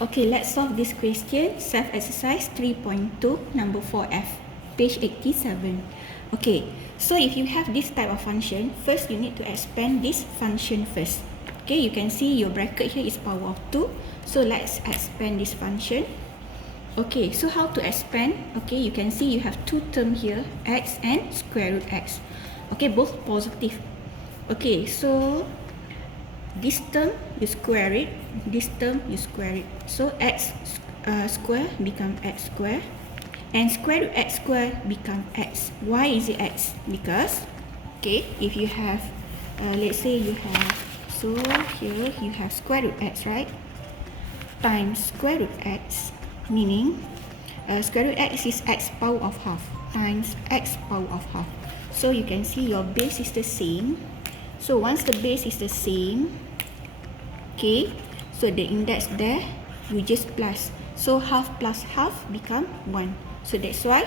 Okay, let's solve this question. Self-exercise 3.2, number 4F, page 87. Okay, so if you have this type of function, first you need to expand this function first. Okay, you can see your bracket here is power of 2. So let's expand this function. Okay, so how to expand? Okay, you can see you have two terms here, x and square root x. Okay, both positive. Okay, so this term you square it, this term you square it. So x square become x square, and square root x square become x. Why is it x? Because, okay, if you have, let's say you have, so here you have square root x, right? Times square root x, meaning square root x is x power of half times x power of half. So you can see your base is the same. So once the base is the same, okay, so the index there, you just plus. So half plus half become 1. So that's why,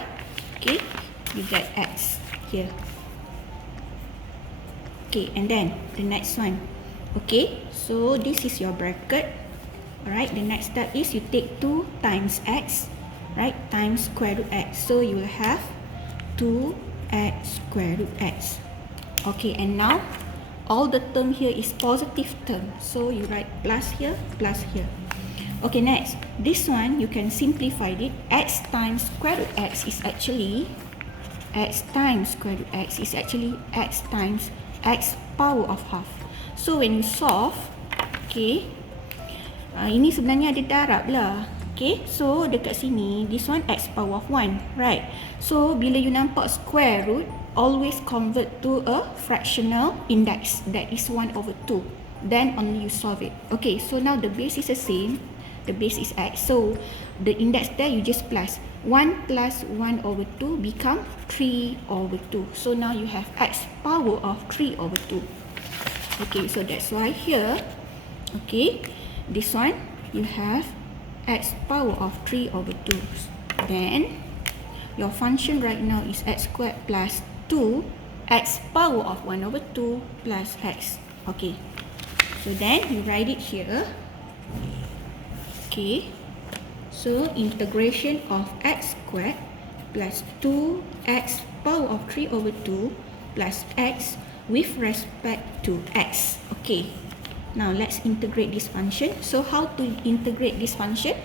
okay, you get x here. Okay, and then the next one. Okay, so this is your bracket. Alright, the next step is you take 2 times x, right, times square root x. So you will have 2x square root x. Okay, and now all the term here is positive term, so you write plus here, plus here. Okay, next, this one you can simplify it. X times square root x is actually x times square root x is actually x times x power of half. So when you solve, okay, ini sebenarnya ada darab lah. Okay, so dekat sini this one x power of 1, right? So bila you nampak square root, always convert to a fractional index, that is 1 over 2. Then only you solve it. Okay, so now the base is the same. The base is x. So the index there you just plus. 1 plus 1 over 2 become 3 over 2. So now you have x power of 3 over 2. Okay, so that's why here, okay, this one you have x power of 3 over 2. Then your function right now is x squared plus 2 x power of 1 over 2 plus x. Okay, so then you write it here. Okay, so integration of x squared plus 2x power of 3 over 2 plus x with respect to x. Okay, now let's integrate this function. So how to integrate this function?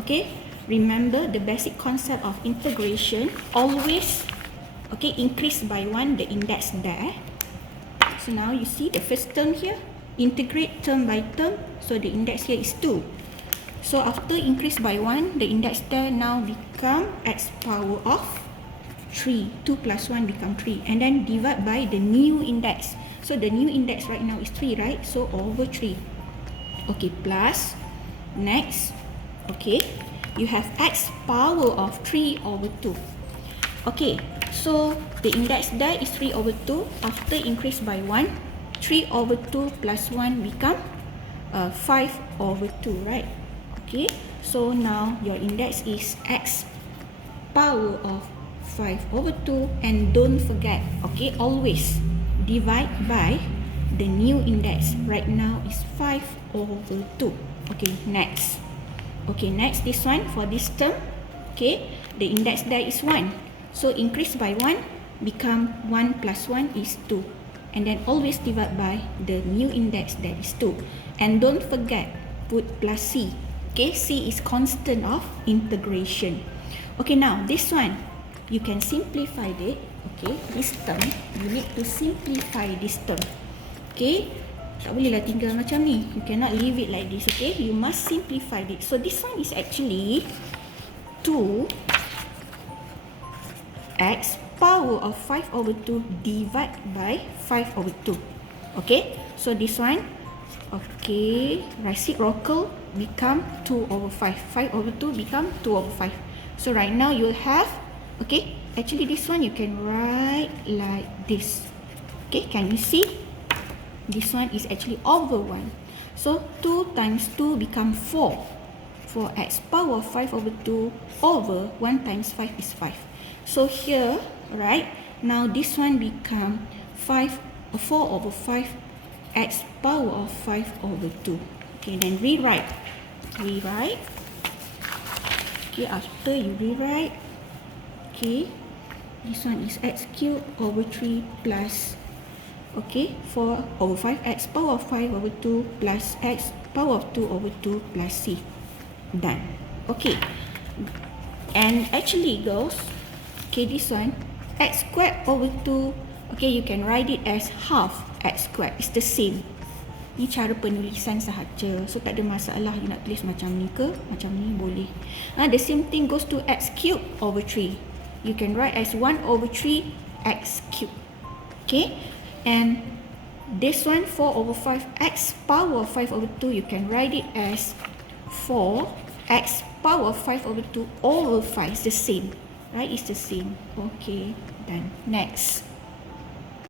Okay, remember the basic concept of integration, always, okay, increase by 1 the index there. So now you see the first term here, integrate term by term, so the index here is 2. So after increase by 1, the index there now become x power of 3. 2 plus 1 become 3, and then divide by the new index. So the new index right now is 3, right? So over 3. Okay, plus, next, okay, you have x power of 3 over 2. Okay, so the index there is 3 over 2. After increase by 1, 3 over 2 plus 1 become 5 over 2, right? Okay, so now your index is x power of 5 over 2, and don't forget, okay, always divide by the new index. Right now is 5 over 2. Okay, next. Okay, next, this one for this term, okay, the index there is 1. So increase by 1 become 1 plus 1 is 2. And then always divide by the new index that is 2. And don't forget, put plus c. Okay, c is constant of integration. Okay, now this one, you can simplify it. Okay, this term, you need to simplify this term. Okay, tak bolehlah tinggal macam ni. You cannot leave it like this, okay? You must simplify it. So this one is actually 2x power of 5 over 2 divided by 5 over 2. Okay, so this one, okay, reciprocal become 2 over 5. 5 over 2 become 2 over 5. So right now you have, okay, actually this one you can write like this. Okay, can you see? This one is actually over 1. So 2 times 2 become 4. 4x power of 5 over 2 over 1 times 5 is 5. So here, right, now this one become 4 over 5 x power of 5 over 2. Okay, then rewrite rewrite. Okay, after you rewrite, okay, this one is x cubed over 3 plus, okay, 4 over 5, x power of 5 over 2 plus x power of 2 over 2 plus c. Done. Okay, and actually girls, okay, this one x squared over 2, okay, you can write it as half x squared. It's the same. Ni cara penulisan sahaja, so tak ada masalah you nak tulis macam ni ke macam ni, boleh. The same thing goes to x cubed over 3. You can write as 1 over 3 x cubed. Okay, and this one 4 over 5 x power of 5 over 2, you can write it as 4 x power of 5 over 2 all over 5. It's the same, right? It's the same. Okay, done. Next.